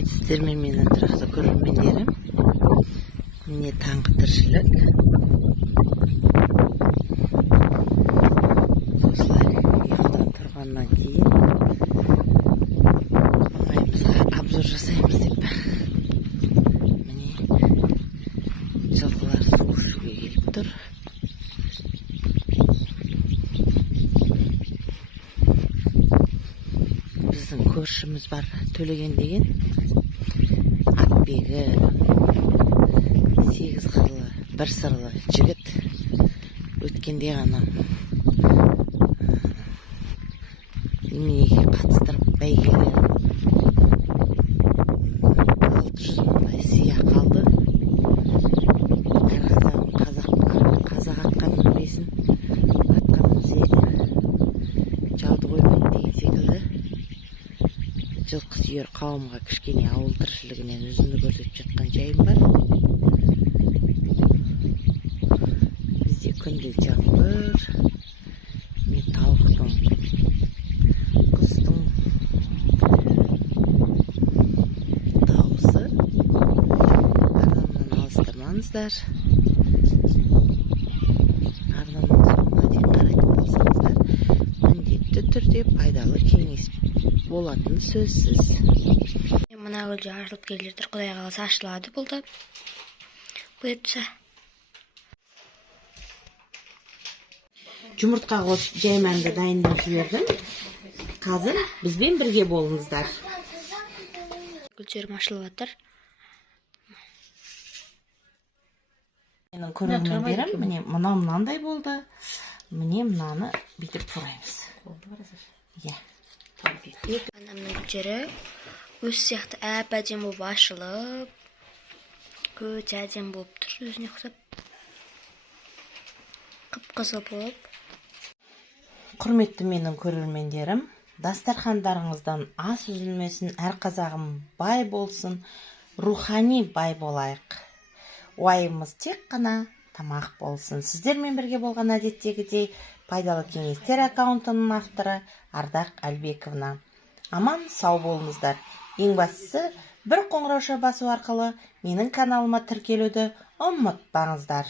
Сәлеметсіздер ме менің тұрақты көрермендерім? Міне таңғы тіршілік. Осылай ұйықтап тұрғаннан кейін маңайымызға обзор жасаймыз деп. Міне жылқылар су ішуге келіп тұр. Біздің көршіміз бар, Төлеген деген. Атбегі 8 қырлы, 1 сырлы жігіт. Өткенде ғана неменеге қатыстырып бәйгеге 600 мыңдай сыйға қалды. Әр қазақ атқан мінбесін, атқан мінсек жауды қоймайды деген секілді. Жылқы сүйер қауымға кішкене ауыл тіршілігінен үзінді көрсетіп жатқан жайым бар. Бізде күндіз жаңбыр, мен тауықтың, құстың дауысы. Арнамнан алыстырмаңыздар. Арнамның соңына дейін қарайтын болсаңыздар, міндетті түрде пайдалы кеңес болатын сөзсіз. Мына гүлде ашылып келе жатыр. Құдай қаласа ашылады бұл да. Бұйыртса. Жұмыртқа қосып жайманды дайындап жібердім. Қазір бізбен бірге болыңыздар. Гүлдерім ашылып жатыр. Менің көрермендерім, міне мынандай болды. Міне мынаны бүйтіп тураймыз. Иә. Анамның гүлдері өз сияқты әп-әдемі болып ашылып, өте әдемі болып тұр, өзіне ұқсап. Қып-қызыл болып. Құрметті менің көрермендерім, дастархандарыңыздан ас үзілмесін, әр қазағым бай болсын, рухани бай болайық. Уайымыз тек қана тамақ болсын. Сіздермен бірге болған әдеттегідей пайдалы кеңестер аккаунтының авторы Ардақ Әлбековна. Аман сау болыңыздар. Ең бастысы, бір қоңырауша басу арқылы менің каналыма тіркелуді ұмытпаңыздар.